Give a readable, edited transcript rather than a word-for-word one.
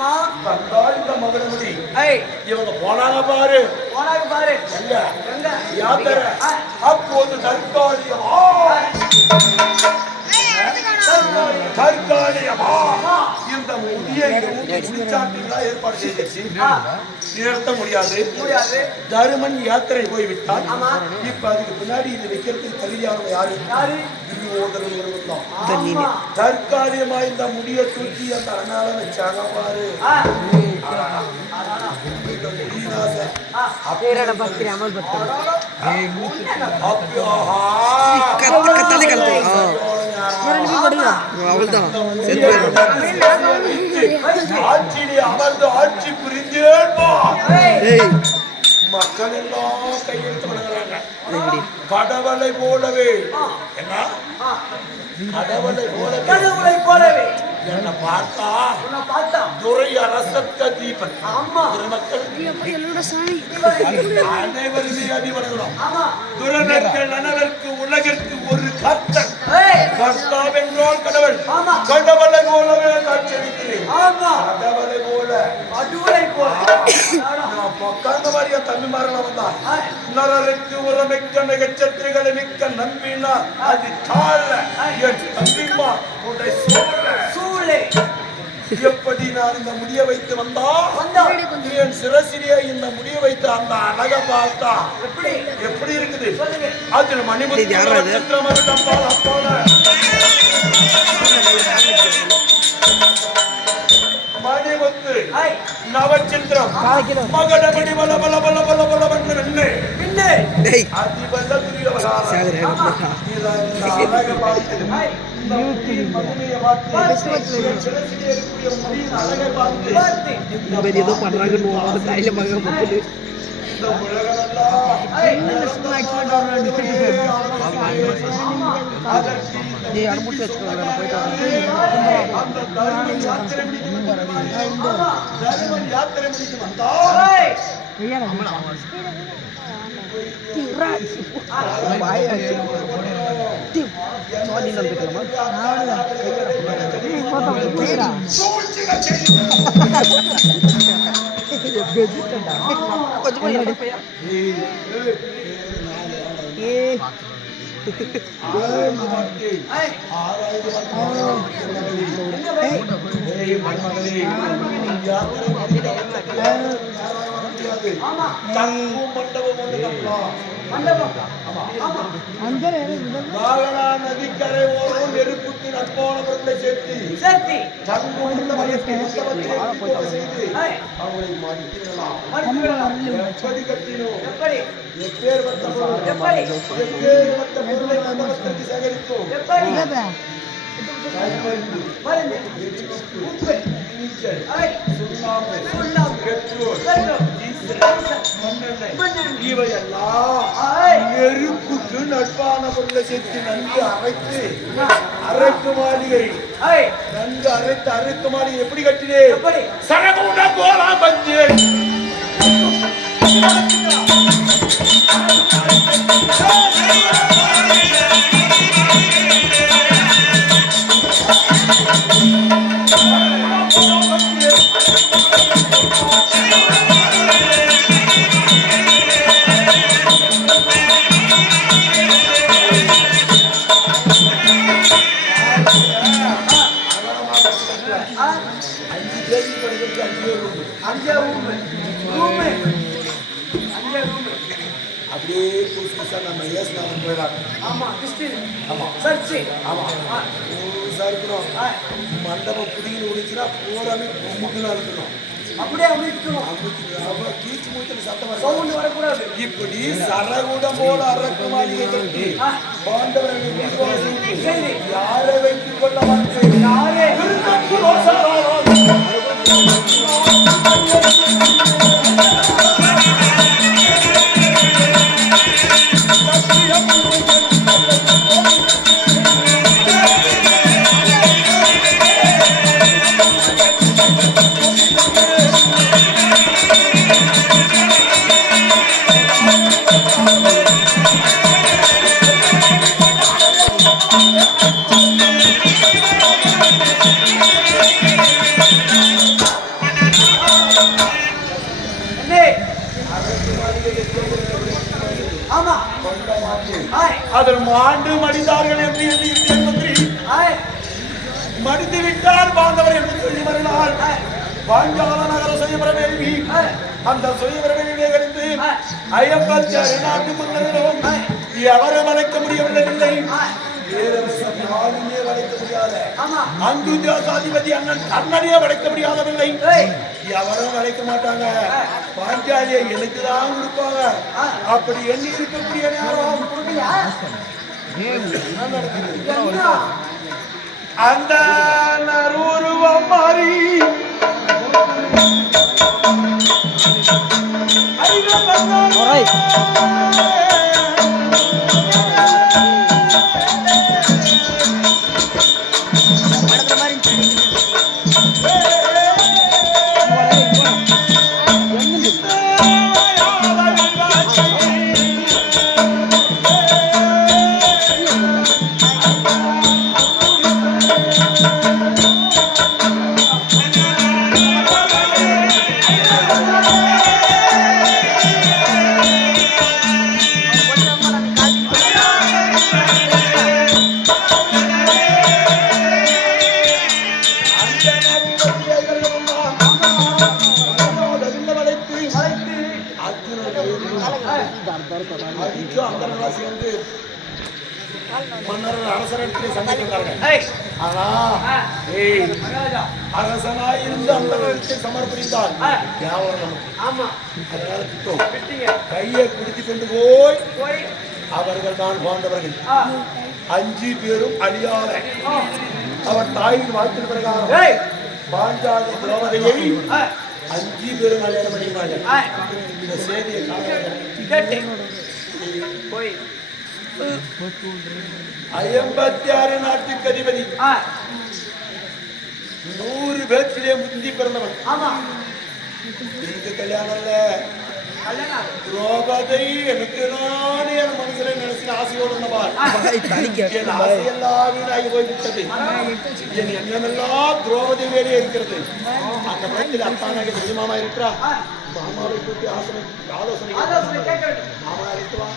ஆமா தற்காலிக மகனமுடி இவங்க போனாங்க பாரு எங்க யாத்திரை அப்போது தற்காலிகமா இந்த முடியை ஏற்பாடு செய்திருச்சு நிறுத்த முடியாது தருமன் யாத்திரை போய்விட்டால் இப்ப அதுக்கு பின்னாடி இது வைக்கிறதுக்கு தகுதியானவங்க யாரு தற்காலிகமா இந்த முடிய தூக்கி அந்த அண்ணால வச்சாங்க பாரு ஆட்சியிலே அமர்ந்து ஆட்சி புரிஞ்சேன்பா மக்கள் எல்லாம் கையெழுத்து வழங்குறாங்க கடவுளை போலவே என்ன கடவுளை போலவே என்ன பார்த்தா துரை அரசத்த தீபன் மக்கள் அனைவருமே அடி வணங்குறோம் துரனர்கள் அனைவருக்கு உலகிற்கு ஒரு கர்த்தன் கர்த்தாவென்றால் கடவுள் கடவுளை போலவே காட்சியளிக்கிறேன் கடவுளை போல அதுவரை போல பக்காந்த மாதிரியா தம்பிமாரெல்லாம் வந்தா நரருக்கு உரமிக்க நகைச்சத்திரிகளை மிக்க நம்பினா அது சால என் தம்பிமா உன்னை சூழே எப்படி நான் இந்த முடிய வைத்து வந்தா என் சிரசிலே இந்த முடிய வைத்து அந்த அழக பார்த்தா எப்படி இருக்குது அதில் மணிமுத்து மணிமுத்து நவச்சித்திரம் மகடமணி பல பல பல பல பல பண்ணு அதிபல அழக பார்த்து ஏதோ பண்றாங்க கையில மக அனுப்பிச்சு நதிக்கரை ஓரம் நெருப்புக்கு நட்பானவர்களை சேர்த்து அவங்களை கட்டினோம் சேகரித்தோம் இவையெல்லாம் நெருப்புக்கு நட்பான பொருளை சேர்த்து நன்கு அரைக்கு மாளிகை நன்கு அரைக்கு மாளிகை எப்படி கட்டினே சரகுண போலா பஞ்சு அப்படியே புதுசு புதுசா நம்ம ஏசுநாதன் போயிடலாம். மண்டபம் புடியில் ஒழிச்சுனா பூராமே பொம்முக்குலாம் இருக்கணும். அப்படியே அப்புறம் கீச்சு மூச்சல் சத்தம் சவுண்ட் வரக்கூடாது. இப்படி சரகுடம் போல அரக்கு மாளிகை கட்டி பாண்டவர்கள் யாரை வைத்துக் கொள்ள மாட்டேன் யாரே மாண்டு மடிந்தார்கள் என்று எண்ணியிருந்தேன் மந்திரி. மடிந்து விட்டார் பாண்டவர் என்று சொல்லி மறுநாள் பாஞ்சால நகர சுயவர வேள்வி. அந்த சுயவர வேள்வியை கழிந்து 56 நாட்டு மன்னர்களும் எவரும் அழைக்க முடியவில்லை. பேரரசர் யாருமே வளைக்க முடியாத அஞ்சு தேசாதிபதி அண்ணன் கண்ணனையே வளைக்க முடியாதவில்லை. எவரும் வளைக்க மாட்டாங்க. பாஞ்சாலியை எனக்கு தான் கொடுப்பாங்க. அப்படி எண்ணி இருக்கக்கூடிய நேரம் அந்த நரூருவம் மாறி சேர்ந்து மன்னர் அரசரத்திலே சந்திக்கிறார்கள். ஆனா அரசனாயிருந்து அந்த சமர்ப்பித்தால் கையை குடித்து கொண்டு போய் அவர்கள் தான் வாழ்ந்தவர்கள் 5 பேரும் அழியாத அவர் தாயின் வாழ்த்தின் பிரகாரம் பாஞ்சாலி திரௌபதியை 5 பேரும் கல்யாணம் பண்ணிக்கிறார்கள். இந்த செய்தியை கேட்டேன். 56 நாட்டுக்கு அதிபதி 100 பேர்த்திலே முந்தி பிறந்தவன். கல்யாணம் இல்ல திரௌபதி எனக்கு நானே என் மனசுல நினைச்சு ஆசையோடு என் ஆசையெல்லாம் வீணாகி போய்விட்டது. என் எண்ணமெல்லாம் திரௌபதி வேலையே இருக்கிறது. அந்த படத்தில் அத்தானாக தெரியுமாமா இருக்கிறா. மாமாவை கூட்டி ஆலோசனை மாமா இருக்கிறா.